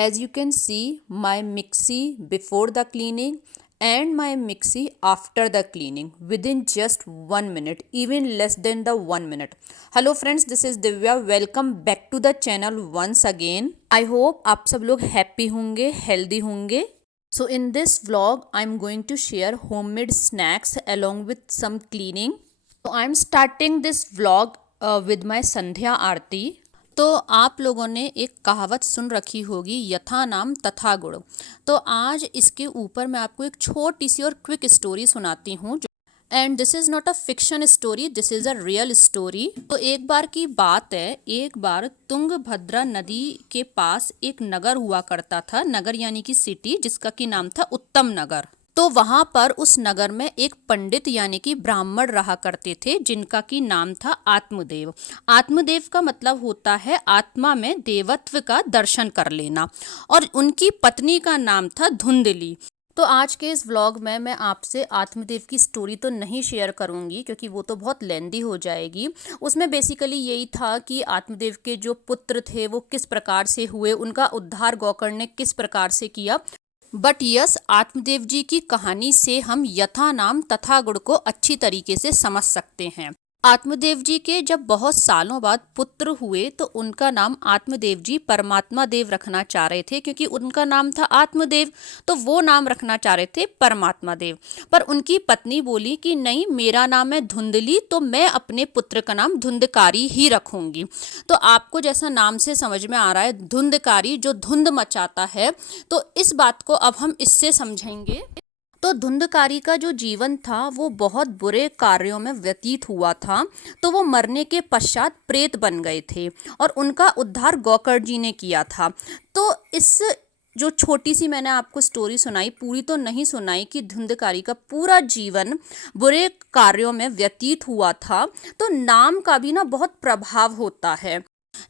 As you can see, my mixie before the cleaning and my mixie after the cleaning within just 1 minute, even less than the 1 minute. Hello friends, this is Divya. Welcome back to the channel once again. I hope आप सब लोग happy होंगे, healthy होंगे. So in this vlog, I'm going to share homemade snacks along with some cleaning. So I'm starting this vlog with my Sandhya Aarti. तो आप लोगों ने एक कहावत सुन रखी होगी, यथा नाम तथा गुण. तो आज इसके ऊपर मैं आपको एक छोटी सी और क्विक स्टोरी सुनाती हूँ. And this is not a fiction story, this is a real story. तो एक बार की बात है, एक बार तुंगभद्रा नदी के पास एक नगर हुआ करता था. नगर यानी कि सिटी, जिसका की नाम था उत्तम नगर. तो वहां पर उस नगर में एक पंडित यानी कि ब्राह्मण रहा करते थे, जिनका की नाम था आत्मदेव. आत्मदेव का मतलब होता है आत्मा में देवत्व का दर्शन कर लेना. और उनकी पत्नी का नाम था धुंधली. तो आज के इस व्लॉग में मैं आपसे आत्मदेव की स्टोरी तो नहीं शेयर करूंगी, क्योंकि वो तो बहुत लेंदी हो जाएगी. उसमें बेसिकली यही था कि आत्मदेव के जो पुत्र थे वो किस प्रकार से हुए, उनका उद्धार गोकर्ण ने किस प्रकार से किया. बट यस, आत्मदेव जी की कहानी से हम यथा नाम तथा गुण को अच्छी तरीके से समझ सकते हैं. आत्मदेव जी के जब बहुत सालों बाद पुत्र हुए तो उनका नाम आत्मदेव जी परमात्मा देव रखना चाह रहे थे, क्योंकि उनका नाम था आत्मदेव, तो वो नाम रखना चाह रहे थे परमात्मा देव. पर उनकी पत्नी बोली कि नहीं, मेरा नाम है धुंधली, तो मैं अपने पुत्र का नाम धुंधकारी ही रखूंगी. तो आपको जैसा नाम से समझ में आ रहा है, धुंधकारी, जो धुंध मचाता है. तो इस बात को अब हम इससे समझेंगे. तो धुंधकारी का जो जीवन था वो बहुत बुरे कार्यों में व्यतीत हुआ था. तो वो मरने के पश्चात प्रेत बन गए थे और उनका उद्धार गोकर्ण जी ने किया था. तो इस जो छोटी सी मैंने आपको स्टोरी सुनाई, पूरी तो नहीं सुनाई, कि धुंधकारी का पूरा जीवन बुरे कार्यों में व्यतीत हुआ था. तो नाम का भी ना बहुत प्रभाव होता है.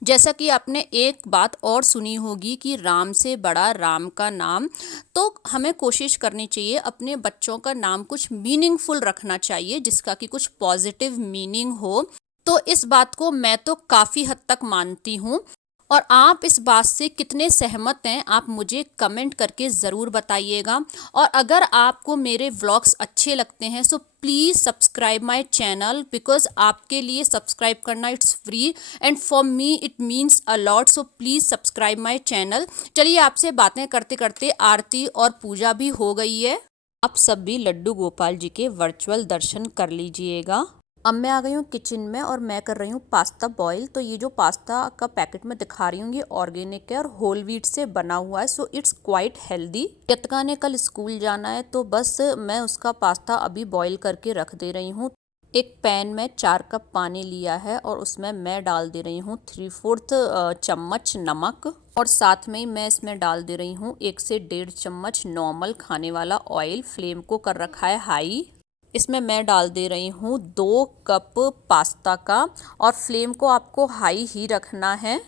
जैसा कि आपने एक बात और सुनी होगी कि राम से बड़ा राम का नाम. तो हमें कोशिश करनी चाहिए अपने बच्चों का नाम कुछ मीनिंगफुल रखना चाहिए, जिसका कि कुछ पॉजिटिव मीनिंग हो. तो इस बात को मैं तो काफ़ी हद तक मानती हूँ. और आप इस बात से कितने सहमत हैं, आप मुझे कमेंट करके ज़रूर बताइएगा. और अगर आपको मेरे व्लॉग्स अच्छे लगते हैं so please subscribe my channel, because आपके लिए सब्सक्राइब करना it's free and for me it means a lot. So please subscribe my channel. चलिए, आपसे बातें करते करते आरती और पूजा भी हो गई है. आप सब भी लड्डू गोपाल जी के वर्चुअल दर्शन कर लीजिएगा. अब मैं आ गई हूँ किचन में और मैं कर रही हूँ पास्ता बॉईल. तो ये जो पास्ता का पैकेट में दिखा रही हूँ ये ऑर्गेनिक है और होल व्हीट से बना हुआ है, सो इट्स क्वाइट हेल्दी. यतिका ने कल स्कूल जाना है, तो बस मैं उसका पास्ता अभी बॉईल करके रख दे रही हूँ. एक पैन में 4 कप पानी लिया है और उसमें मैं डाल दे रही हूँ 3/4 चम्मच नमक. और साथ में ही मैं इसमें डाल दे रही हूँ 1 से 1.5 चम्मच नॉर्मल खाने वाला ऑयल. फ्लेम को कर रखा है हाई. इसमें मैं डाल दे रही हूँ 2 कप पास्ता का, और फ्लेम को आपको हाई ही रखना है.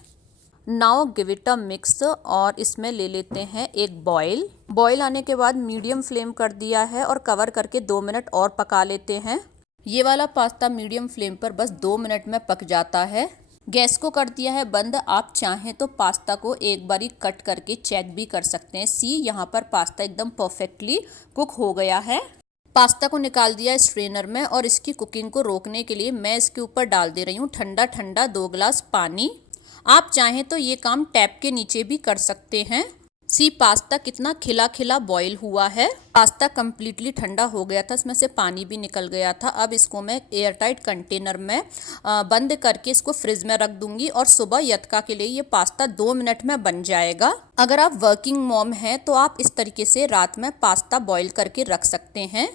Now give it a mix. और इसमें ले लेते हैं एक बॉईल. बॉईल आने के बाद मीडियम फ्लेम कर दिया है और कवर करके 2 मिनट और पका लेते हैं. ये वाला पास्ता मीडियम फ्लेम पर बस 2 मिनट में पक जाता है. गैस को कर दिया है बंद. आप चाहें तो पास्ता को एक बारी कट करके चेक भी कर सकते हैं. सी, यहाँ पर पास्ता एकदम परफेक्टली कुक हो गया है. पास्ता को निकाल दिया स्ट्रेनर में और इसकी कुकिंग को रोकने के लिए मैं इसके ऊपर डाल दे रही हूँ ठंडा ठंडा 2 गिलास पानी. आप चाहें तो ये काम टैप के नीचे भी कर सकते हैं. सी, पास्ता कितना खिला खिला बॉईल हुआ है. पास्ता कम्प्लीटली ठंडा हो गया था, इसमें से पानी भी निकल गया था. अब इसको मैं एयर टाइट कंटेनर में बंद करके इसको फ्रिज में रख दूंगी और सुबह यतका के लिए ये पास्ता 2 मिनट में बन जाएगा. अगर आप वर्किंग मॉम हैं तो आप इस तरीके से रात में पास्ता बॉईल करके रख सकते हैं.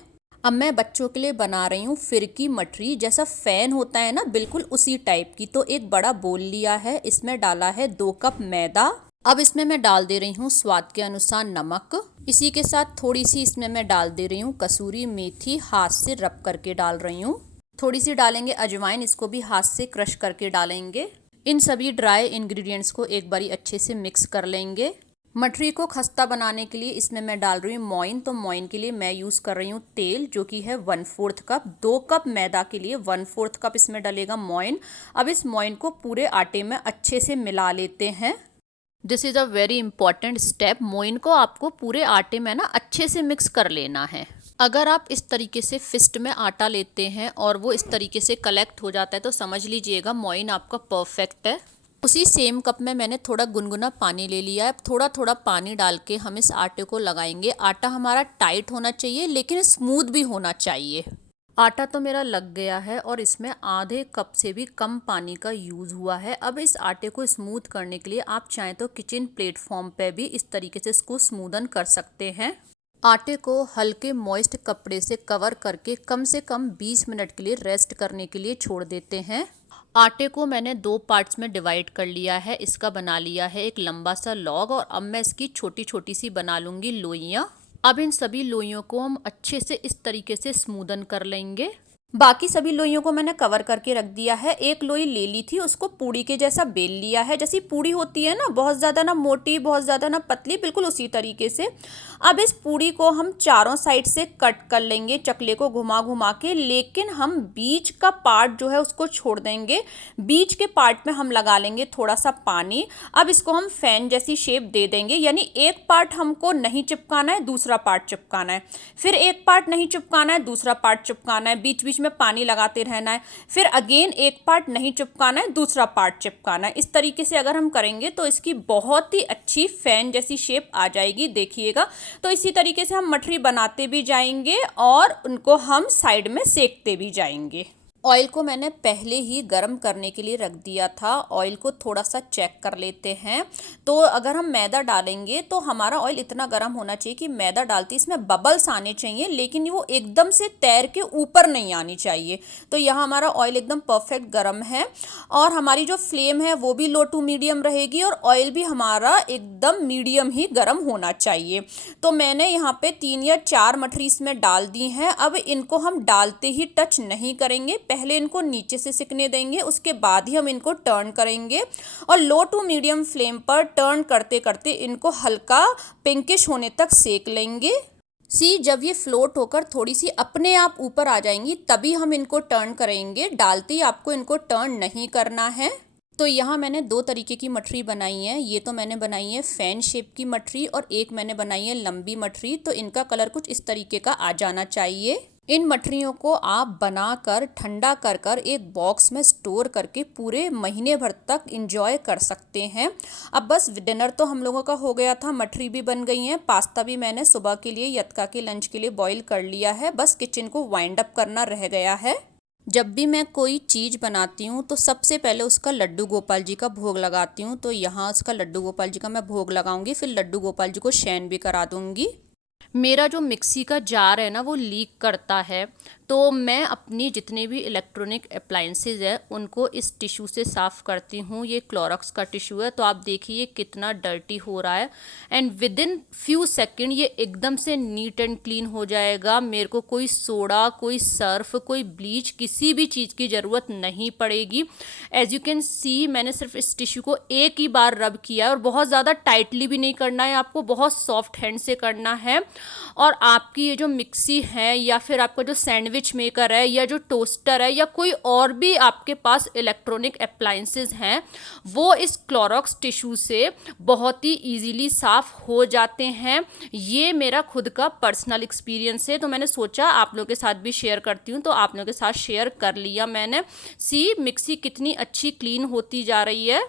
अब मैं बच्चों के लिए बना रही हूँ फिरकी मठरी, जैसा फैन होता है ना, बिल्कुल उसी टाइप की. तो एक बड़ा बोल लिया है, इसमें डाला है 2 कप मैदा. अब इसमें मैं डाल दे रही हूँ स्वाद के अनुसार नमक. इसी के साथ थोड़ी सी इसमें मैं डाल दे रही हूँ कसूरी मेथी, हाथ से रब करके डाल रही हूँ. थोड़ी सी डालेंगे अजवाइन, इसको भी हाथ से क्रश करके डालेंगे. इन सभी ड्राई इंग्रेडिएंट्स को एक बारी अच्छे से मिक्स कर लेंगे. मठरी को खस्ता बनाने के लिए इसमें मैं डाल रही हूँ मोइन. तो मोइन के लिए मैं यूज़ कर रही हूँ तेल, जो कि है 1/4 कप. 2 कप मैदा के लिए 1/4 कप इसमें डलेगा मोइन. अब इस मोइन को पूरे आटे में अच्छे से मिला लेते हैं. This is a very important step. Moin को आपको पूरे आटे में ना अच्छे से मिक्स कर लेना है। अगर आप इस तरीके से फिस्ट में आटा लेते हैं और वो इस तरीके से कलेक्ट हो जाता है तो समझ लीजिएगा मोइन आपका परफेक्ट है। उसी सेम कप में मैंने थोड़ा गुनगुना पानी ले लिया है। अब थोड़ा थोड़ा पानी डाल के हम इस आटे को लगाएंगे। आटा हमारा टाइट होना चाहिए लेकिन स्मूथ भी होना चाहिए। आटा तो मेरा लग गया है और इसमें आधे कप से भी कम पानी का यूज़ हुआ है। अब इस आटे को स्मूथ करने के लिए आप चाहें तो किचन प्लेटफॉर्म पे भी इस तरीके से इसको स्मूदन कर सकते हैं। आटे को हल्के मॉइस्ट कपड़े से कवर करके कम से कम 20 मिनट के लिए रेस्ट करने के लिए छोड़ देते हैं। आटे को मैंने 2 पार्ट्स में डिवाइड कर लिया है। इसका बना लिया है एक लंबा सा लॉग और अब मैं इसकी छोटी छोटी सी बना लूँगी लोइयाँ। अब इन सभी लोइयों को हम अच्छे से इस तरीके से स्मूदन कर लेंगे। बाकी सभी लोइयों को मैंने कवर करके रख दिया है। एक लोई ले ली थी, उसको पूड़ी के जैसा बेल लिया है। जैसी पूड़ी होती है ना, बहुत ज़्यादा ना मोटी बहुत ज़्यादा ना पतली, बिल्कुल उसी तरीके से। अब इस पूड़ी को हम चारों साइड से कट कर लेंगे चकले को घुमा घुमा के, लेकिन हम बीच का पार्ट जो है उसको छोड़ देंगे। बीच के पार्ट में हम लगा लेंगे थोड़ा सा पानी। अब इसको हम फैन जैसी शेप दे देंगे, यानी एक पार्ट हमको नहीं चिपकाना है, दूसरा पार्ट चिपकाना है, फिर एक पार्ट नहीं चिपकाना है, दूसरा पार्ट चिपकाना है, बीच बीच में पानी लगाते रहना है, फिर अगेन एक पार्ट नहीं चिपकाना है, दूसरा पार्ट चिपकाना है। इस तरीके से अगर हम करेंगे तो इसकी बहुत ही अच्छी फैन जैसी शेप आ जाएगी, देखिएगा। तो इसी तरीके से हम मठरी बनाते भी जाएंगे और उनको हम साइड में सेकते भी जाएंगे। ऑयल को मैंने पहले ही गर्म करने के लिए रख दिया था। ऑयल को थोड़ा सा चेक कर लेते हैं। तो अगर हम मैदा डालेंगे तो हमारा ऑयल इतना गर्म होना चाहिए कि मैदा डालते इसमें बबल्स आने चाहिए, लेकिन वो एकदम से तैर के ऊपर नहीं आनी चाहिए। तो यहाँ हमारा ऑयल एकदम परफेक्ट गर्म है और हमारी जो फ्लेम है वो भी लो टू मीडियम रहेगी और ऑयल भी हमारा एकदम मीडियम ही गर्म होना चाहिए। तो मैंने यहाँ पे 3 या 4 मठरी इसमें डाल दी हैं। अब इनको हम डालते ही टच नहीं करेंगे, पहले इनको नीचे से सिकने देंगे, उसके बाद ही हम इनको टर्न करेंगे और लो टू मीडियम फ्लेम पर टर्न करते करते इनको हल्का पिंकिश होने तक सेक लेंगे। जब ये फ्लोट होकर थोड़ी सी अपने आप ऊपर आ जाएंगी तभी हम इनको टर्न करेंगे, डालते ही आपको इनको टर्न नहीं करना है। तो यहाँ मैंने 2 तरीके की मठरी बनाई है। ये तो मैंने बनाई है फैन शेप की मठरी और एक मैंने बनाई है लंबी मठरी। तो इनका कलर कुछ इस तरीके का आ जाना चाहिए। इन मठरियों को आप बनाकर ठंडा कर कर एक बॉक्स में स्टोर करके पूरे महीने भर तक इंजॉय कर सकते हैं। अब बस डिनर तो हम लोगों का हो गया था, मठरी भी बन गई हैं, पास्ता भी मैंने सुबह के लिए यत्का के लंच के लिए बॉईल कर लिया है। बस किचन को वाइंड अप करना रह गया है। जब भी मैं कोई चीज़ बनाती हूँ तो सबसे पहले उसका लड्डू गोपाल जी का भोग लगाती हूँ। तो यहाँ उसका लड्डू गोपाल जी का मैं भोग लगाऊंगी, फिर लड्डू गोपाल जी को शयन भी करा दूंगी। मेरा जो मिक्सी का जार है ना वो लीक करता है, तो मैं अपनी जितने भी इलेक्ट्रॉनिक अप्लाइंसेज है उनको इस टिश्यू से साफ़ करती हूँ। ये क्लोरॉक्स का टिश्यू है, तो आप देखिए कितना डर्टी हो रहा है and with in few second ये एकदम से नीट एंड क्लीन हो जाएगा। मेरे को कोई सोडा, कोई सर्फ, कोई ब्लीच, किसी भी चीज़ की ज़रूरत नहीं पड़ेगी। एज यू कैन सी मैंने सिर्फ इस टिश्यू को एक ही बार रब किया है और बहुत ज़्यादा टाइटली भी नहीं करना है, आपको बहुत सॉफ्ट हैंड से करना है। और आपकी ये जो मिक्सी है या फिर आपका जो सैंडविच मेकर है या जो टोस्टर है या कोई और भी आपके पास इलेक्ट्रॉनिक अप्लाइंसेस हैं, वो इस क्लोरॉक्स टिश्यू से बहुत ही इजीली साफ़ हो जाते हैं। ये मेरा खुद का पर्सनल एक्सपीरियंस है, तो मैंने सोचा आप लोगों के साथ भी शेयर करती हूँ, तो आप लोगों के साथ शेयर कर लिया मैंने। मिक्सी कितनी अच्छी क्लीन होती जा रही है।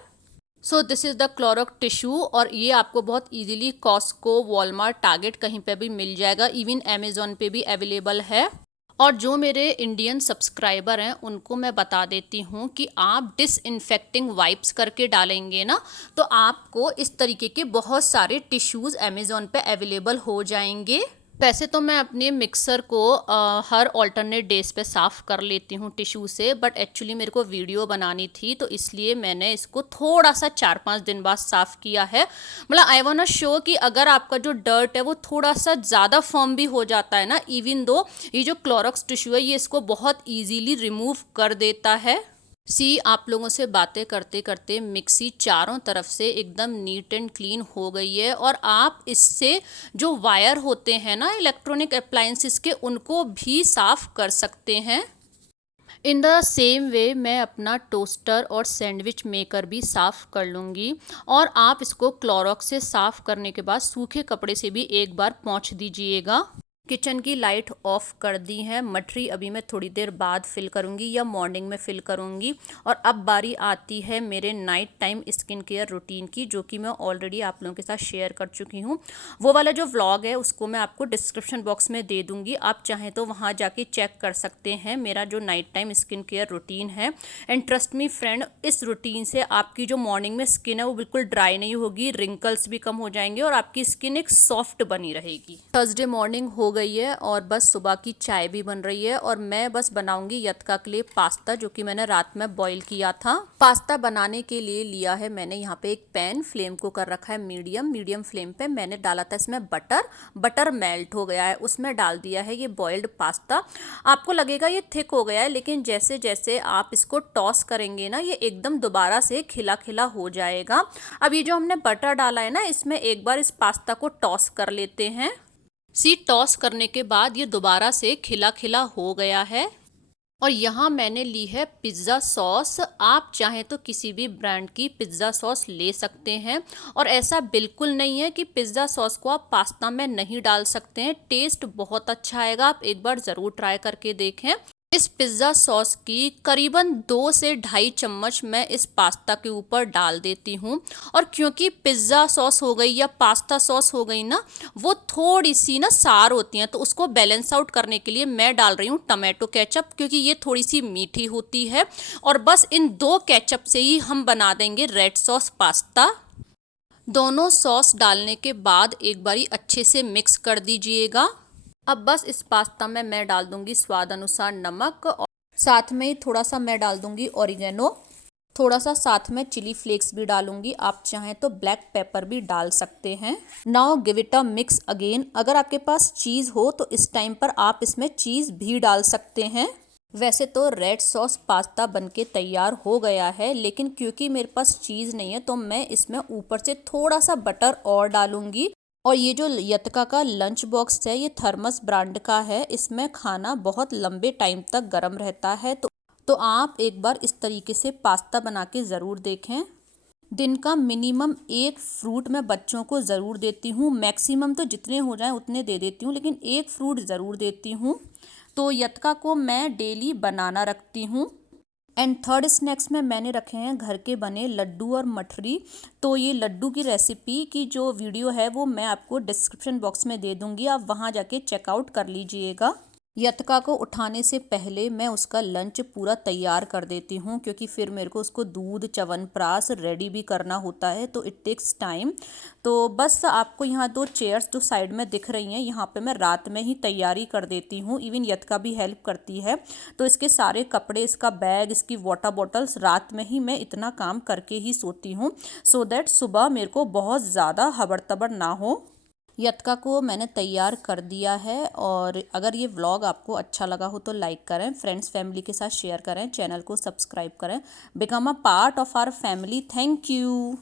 So this is the Clorox tissue और ये आपको बहुत इजीली कॉस्को, वॉलमार्ट, टारगेट कहीं पे भी मिल जाएगा, इवन अमेज़ॉन पे भी अवेलेबल है। और जो मेरे इंडियन सब्सक्राइबर हैं उनको मैं बता देती हूँ कि आप डिसइंफेक्टिंग वाइप्स करके डालेंगे ना तो आपको इस तरीके के बहुत सारे टिश्यूज़ अमेज़ॉन पे अवेलेबल हो जाएंगे। वैसे तो मैं अपने मिक्सर को हर ऑल्टरनेट डेज पे साफ़ कर लेती हूँ टिश्यू से, बट एक्चुअली मेरे को वीडियो बनानी थी तो इसलिए मैंने इसको थोड़ा सा 4-5 दिन बाद साफ़ किया है। मतलब आई वांट टू शो कि अगर आपका जो डर्ट है वो थोड़ा सा ज़्यादा फर्म भी हो जाता है ना, इवन दो ये जो क्लोरॉक्स टिश्यू है ये इसको बहुत ईजीली रिमूव कर देता है। आप लोगों से बातें करते करते मिक्सी चारों तरफ से एकदम नीट एंड क्लीन हो गई है और आप इससे जो वायर होते हैं ना इलेक्ट्रॉनिक अप्लायंसेस के उनको भी साफ़ कर सकते हैं। इन द सेम वे मैं अपना टोस्टर और सैंडविच मेकर भी साफ़ कर लूँगी। और आप इसको क्लोरोक्स से साफ़ करने के बाद सूखे कपड़े से भी एक बार पोंछ दीजिएगा। किचन की लाइट ऑफ कर दी है। मटरी अभी मैं थोड़ी देर बाद फिल करूँगी या मॉर्निंग में फिल करूँगी। और अब बारी आती है मेरे night time skin care routine की, जो कि मैं ऑलरेडी आप लोगों के साथ शेयर कर चुकी हूँ। वो वाला जो व्लॉग है उसको मैं आपको डिस्क्रिप्शन बॉक्स में दे दूँगी, आप चाहें तो वहाँ जाके चेक कर सकते हैं मेरा जो night time skin care routine है। एंड ट्रस्ट मी फ्रेंड, इस रूटीन से आपकी जो मॉर्निंग में स्किन है वो बिल्कुल ड्राई नहीं होगी, रिंकल्स भी कम हो जाएंगे और आपकी स्किन एक सॉफ्ट बनी रहेगी। थर्सडे मॉर्निंग हो गई है और बस सुबह की चाय भी बन रही है और मैं बस बनाऊंगी यतका के लिए पास्ता, जो कि मैंने रात में बॉईल किया था। पास्ता बनाने के लिए लिया है मैंने यहाँ पे एक पैन, फ्लेम को कर रखा है मीडियम फ्लेम पे। मैंने डाला था इसमें बटर मेल्ट हो गया है, उसमें डाल दिया है ये बॉइल्ड पास्ता। आपको लगेगा ये थिक हो गया है, लेकिन जैसे जैसे आप इसको टॉस करेंगे ना, ये एकदम दोबारा से खिला खिला हो जाएगा। अब ये जो हमने बटर डाला है ना, इसमें एक बार इस पास्ता को टॉस कर लेते हैं। टॉस करने के बाद ये दोबारा से खिला खिला हो गया है। और यहाँ मैंने ली है पिज़्ज़ा सॉस। आप चाहें तो किसी भी ब्रांड की पिज़्ज़ा सॉस ले सकते हैं। और ऐसा बिल्कुल नहीं है कि पिज़्ज़ा सॉस को आप पास्ता में नहीं डाल सकते हैं, टेस्ट बहुत अच्छा आएगा, आप एक बार ज़रूर ट्राई करके देखें। इस पिज़्ज़ा सॉस की करीबन 2 से ढाई चम्मच मैं इस पास्ता के ऊपर डाल देती हूँ। और क्योंकि पिज़्ज़ा सॉस हो गई या पास्ता सॉस हो गई ना, वो थोड़ी सी ना सार होती हैं, तो उसको बैलेंस आउट करने के लिए मैं डाल रही हूँ टमाटो केचप, क्योंकि ये थोड़ी सी मीठी होती है। और बस इन 2 केचप से ही हम बना देंगे रेड सॉस पास्ता। दोनों सॉस डालने के बाद एक बारी अच्छे से मिक्स कर दीजिएगा। अब बस इस पास्ता में मैं डाल दूंगी स्वाद अनुसार नमक, और साथ में ही थोड़ा सा मैं डाल दूंगी ऑरिगेनो, थोड़ा सा साथ में चिली फ्लेक्स भी डालूंगी। आप चाहें तो ब्लैक पेपर भी डाल सकते हैं। Now give it a mix again. अगर आपके पास चीज़ हो तो इस टाइम पर आप इसमें चीज़ भी डाल सकते हैं। वैसे तो रेड सॉस पास्ता बनके तैयार हो गया है, लेकिन क्योंकि मेरे पास चीज़ नहीं है तो मैं इसमें ऊपर से थोड़ा सा बटर और डालूंगी। और ये जो यतका का लंच बॉक्स है, ये थर्मस ब्रांड का है, इसमें खाना बहुत लंबे टाइम तक गर्म रहता है। तो आप एक बार इस तरीके से पास्ता बना के ज़रूर देखें। दिन का मिनिमम एक फ्रूट मैं बच्चों को ज़रूर देती हूँ, मैक्सिमम तो जितने हो जाएं उतने दे देती हूँ, लेकिन एक फ्रूट ज़रूर देती हूँ। तो यतका को मैं डेली बनाना रखती हूँ। एंड थर्ड स्नैक्स में मैंने रखे हैं घर के बने लड्डू और मठरी। तो ये लड्डू की रेसिपी की जो वीडियो है वो मैं आपको डिस्क्रिप्शन बॉक्स में दे दूँगी, आप वहाँ जाके चेकआउट कर लीजिएगा। यतका को उठाने से पहले मैं उसका लंच पूरा तैयार कर देती हूँ, क्योंकि फिर मेरे को उसको दूध च्यवनप्राश रेडी भी करना होता है, तो इट टेक्स टाइम। तो बस आपको यहाँ 2 चेयर्स जो साइड में दिख रही हैं, यहाँ पे मैं रात में ही तैयारी कर देती हूँ। इवन यतका भी हेल्प करती है। तो इसके सारे कपड़े, इसका बैग, इसकी वाटर बॉटल्स रात में ही मैं इतना काम करके ही सोती हूँ, सो दैट सुबह मेरे को बहुत ज़्यादा हबड़ तबड़ ना हो। यतका को मैंने तैयार कर दिया है। और अगर ये व्लॉग आपको अच्छा लगा हो तो लाइक करें, फ्रेंड्स फैमिली के साथ शेयर करें, चैनल को सब्सक्राइब करें, become a part of our family. Thank you.